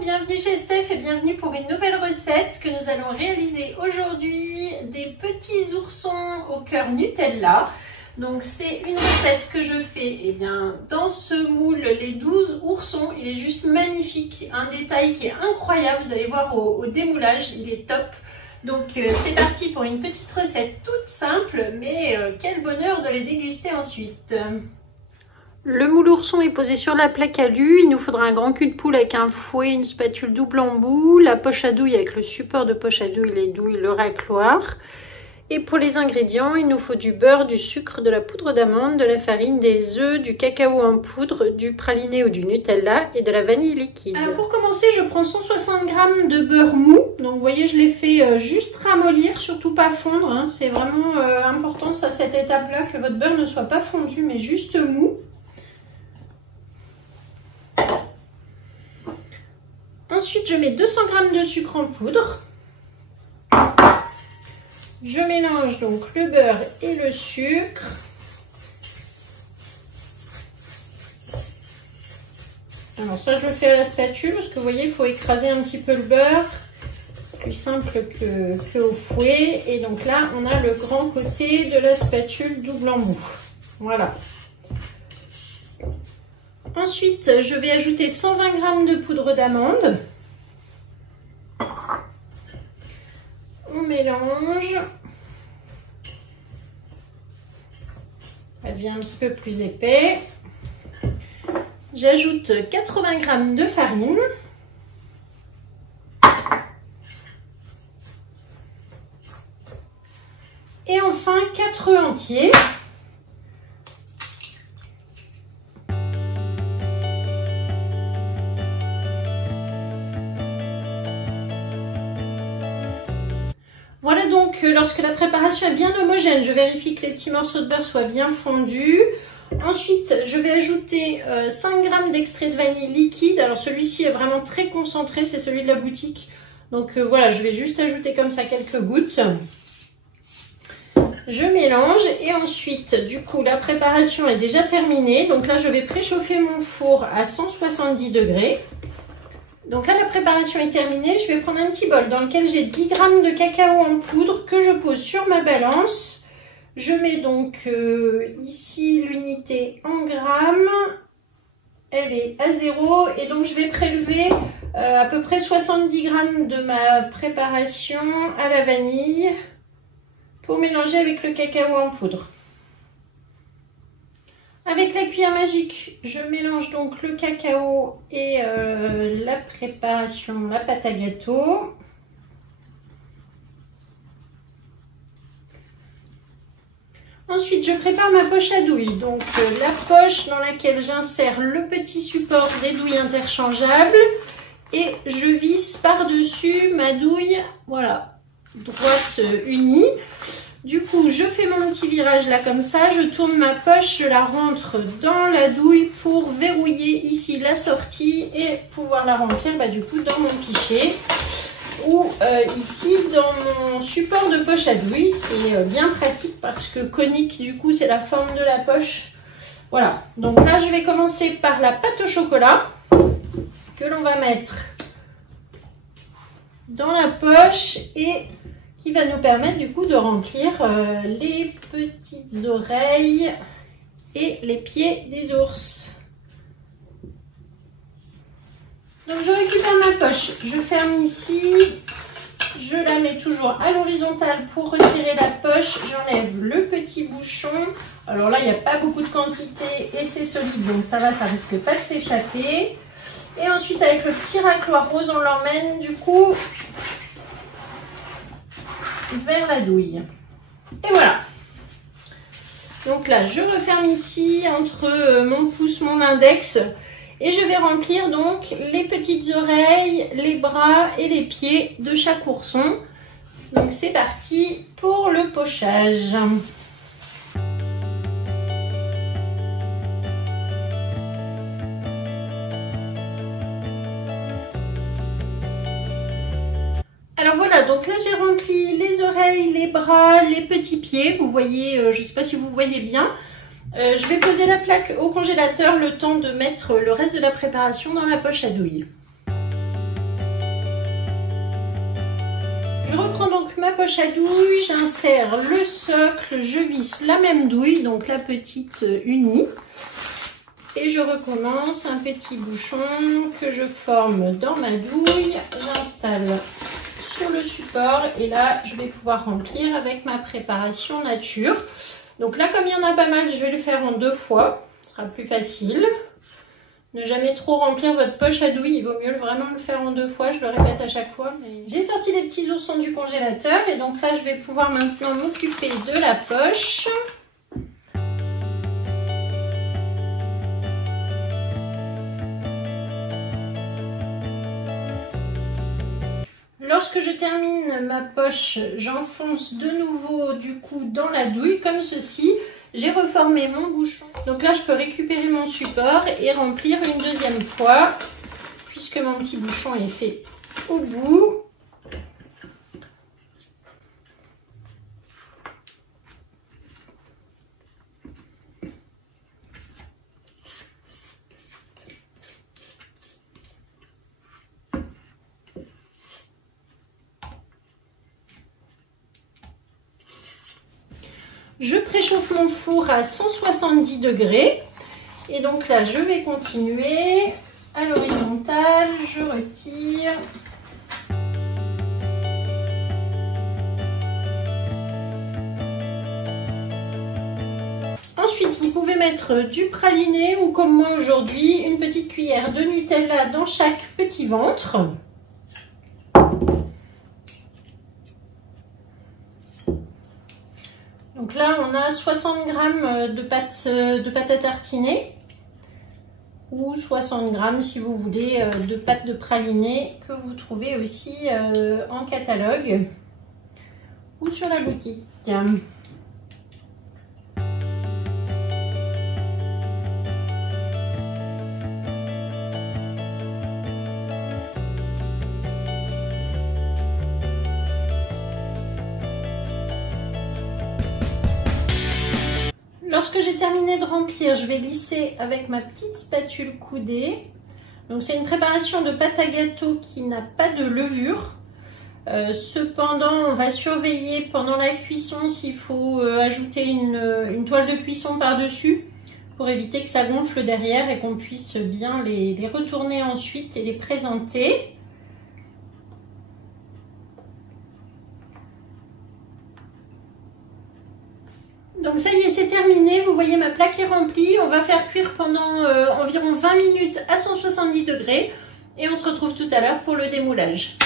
bienvenue chez Steph et bienvenue pour une nouvelle recette que nous allons réaliser aujourd'hui, des petits oursons au cœur Nutella. Donc c'est une recette que je fais dans ce moule, les 12 oursons. Il est juste magnifique, un détail qui est incroyable, vous allez voir au démoulage, il est top. Donc c'est parti pour une petite recette toute simple, mais quel bonheur de les déguster ensuite. Le moule ourson est posé sur la plaque alu. Il nous faudra un grand cul de poule avec un fouet, une spatule double embout, la poche à douille avec le support de poche à douille, les douilles, le racloir. Et pour les ingrédients, il nous faut du beurre, du sucre, de la poudre d'amande, de la farine, des œufs, du cacao en poudre, du praliné ou du Nutella et de la vanille liquide. Alors pour commencer, je prends 160 g de beurre mou. Donc vous voyez, je l'ai fait juste ramollir, surtout pas fondre. Hein. C'est vraiment important à cette étape-là que votre beurre ne soit pas fondu, mais juste mou. Ensuite, je mets 200 g de sucre en poudre. Je mélange donc le beurre et le sucre. Alors ça, je le fais à la spatule parce que vous voyez, il faut écraser un petit peu le beurre. Plus simple que au fouet. Et donc là, on a le grand côté de la spatule double embout. Voilà. Ensuite, je vais ajouter 120 g de poudre d'amande. On mélange. Ça devient un petit peu plus épais. J'ajoute 80 g de farine. Et enfin 4 œufs entiers. Voilà donc, lorsque la préparation est bien homogène, je vérifie que les petits morceaux de beurre soient bien fondus. Ensuite, je vais ajouter 5 g d'extrait de vanille liquide. Alors celui-ci est vraiment très concentré, c'est celui de la boutique. Donc voilà, je vais juste ajouter comme ça quelques gouttes. Je mélange et ensuite, du coup, la préparation est déjà terminée. Donc là, je vais préchauffer mon four à 170 degrés. Donc là, la préparation est terminée. Je vais prendre un petit bol dans lequel j'ai 10 g de cacao en poudre que je pose sur ma balance. Je mets donc ici l'unité en grammes. Elle est à 0 et donc je vais prélever à peu près 70 g de ma préparation à la vanille pour mélanger avec le cacao en poudre. Avec la cuillère magique, je mélange donc le cacao et la préparation, la pâte à gâteau. Ensuite, je prépare ma poche à douille. Donc, la poche dans laquelle j'insère le petit support des douilles interchangeables. Et je visse par-dessus ma douille, voilà, droite unie. Du coup, je fais mon petit virage là comme ça, je tourne ma poche, je la rentre dans la douille pour verrouiller ici la sortie et pouvoir la remplir du coup dans mon pichet ou ici dans mon support de poche à douille qui est bien pratique parce que conique du coup c'est la forme de la poche. Voilà, donc là je vais commencer par la pâte au chocolat que l'on va mettre dans la poche et qui va nous permettre du coup de remplir les petites oreilles et les pieds des ours. Donc je récupère ma poche, je ferme ici, je la mets toujours à l'horizontale pour retirer la poche, j'enlève le petit bouchon. Alors là il n'y a pas beaucoup de quantité et c'est solide donc ça va, ça risque pas de s'échapper. Et ensuite avec le petit racloir rose on l'emmène du coup vers la douille. Et voilà. Donc là, je referme ici entre mon pouce, mon index et je vais remplir donc les petites oreilles, les bras et les pieds de chaque ourson. Donc c'est parti pour le pochage. Alors voilà, donc là j'ai rempli les oreilles, les bras, les petits pieds. Vous voyez, je ne sais pas si vous voyez bien. Je vais poser la plaque au congélateur le temps de mettre le reste de la préparation dans la poche à douille. Je reprends donc ma poche à douille, j'insère le socle, je visse la même douille, donc la petite unie. Et je recommence un petit bouchon que je forme dans ma douille. J'installe sur le support et là, je vais pouvoir remplir avec ma préparation nature. Donc là, comme il y en a pas mal, je vais le faire en 2 fois. Ce sera plus facile. Ne jamais trop remplir votre poche à douille, il vaut mieux vraiment le faire en 2 fois, je le répète à chaque fois. Mais... J'ai sorti les petits oursons du congélateur et donc là je vais pouvoir maintenant m'occuper de la poche. Lorsque je termine ma poche, j'enfonce de nouveau du coup dans la douille comme ceci. J'ai reformé mon bouchon. Donc là, je peux récupérer mon support et remplir une 2e fois puisque mon petit bouchon est fait au bout. Je préchauffe mon four à 170 degrés et donc là je vais continuer à l'horizontale, je retire. Ensuite vous pouvez mettre du praliné ou comme moi aujourd'hui une petite cuillère de Nutella dans chaque petit ventre. Donc là, on a 60 g de pâte à tartiner ou 60 g si vous voulez de pâte de praliné que vous trouvez aussi en catalogue ou sur la boutique. Lorsque j'ai terminé de remplir, je vais lisser avec ma petite spatule coudée. Donc c'est une préparation de pâte à gâteau qui n'a pas de levure. Cependant, on va surveiller pendant la cuisson s'il faut ajouter une toile de cuisson par-dessus pour éviter que ça gonfle derrière et qu'on puisse bien les retourner ensuite et les présenter. Donc ça y est, c'est terminé. Vous voyez, ma plaque est remplie. On va faire cuire pendant environ 20 minutes à 170 degrés. Et on se retrouve tout à l'heure pour le démoulage.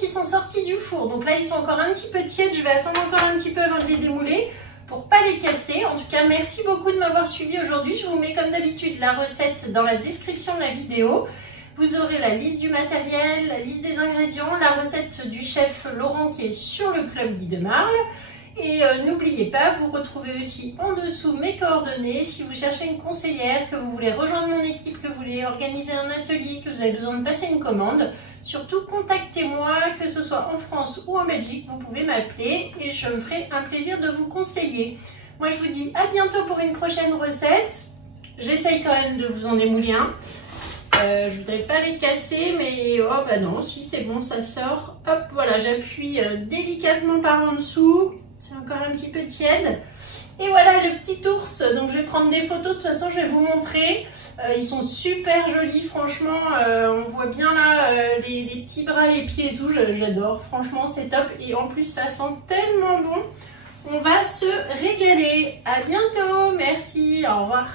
Qui sont sortis du four, donc là ils sont encore un petit peu tièdes, je vais attendre encore un petit peu avant de les démouler pour pas les casser. En tout cas, merci beaucoup de m'avoir suivi aujourd'hui. Je vous mets comme d'habitude la recette dans la description de la vidéo. Vous aurez la liste du matériel, la liste des ingrédients, la recette du chef Laurent qui est sur le Club Guy de Marle. Et n'oubliez pas, vous retrouvez aussi en dessous mes coordonnées si vous cherchez une conseillère, que vous voulez rejoindre mon équipe, que vous voulez organiser un atelier, que vous avez besoin de passer une commande. Surtout, contactez-moi, que ce soit en France ou en Belgique, vous pouvez m'appeler et je me ferai un plaisir de vous conseiller. Moi, je vous dis à bientôt pour une prochaine recette. J'essaye quand même de vous en démouler un. Je ne voudrais pas les casser, mais oh bah non, si c'est bon, ça sort. Hop, voilà, j'appuie délicatement par en dessous. C'est encore un petit peu tiède. Et voilà le petit ours. Donc je vais prendre des photos. De toute façon, je vais vous montrer. Ils sont super jolis, franchement. On voit bien là les petits bras, les pieds et tout. J'adore. Franchement, c'est top. Et en plus, ça sent tellement bon. On va se régaler. À bientôt. Merci. Au revoir.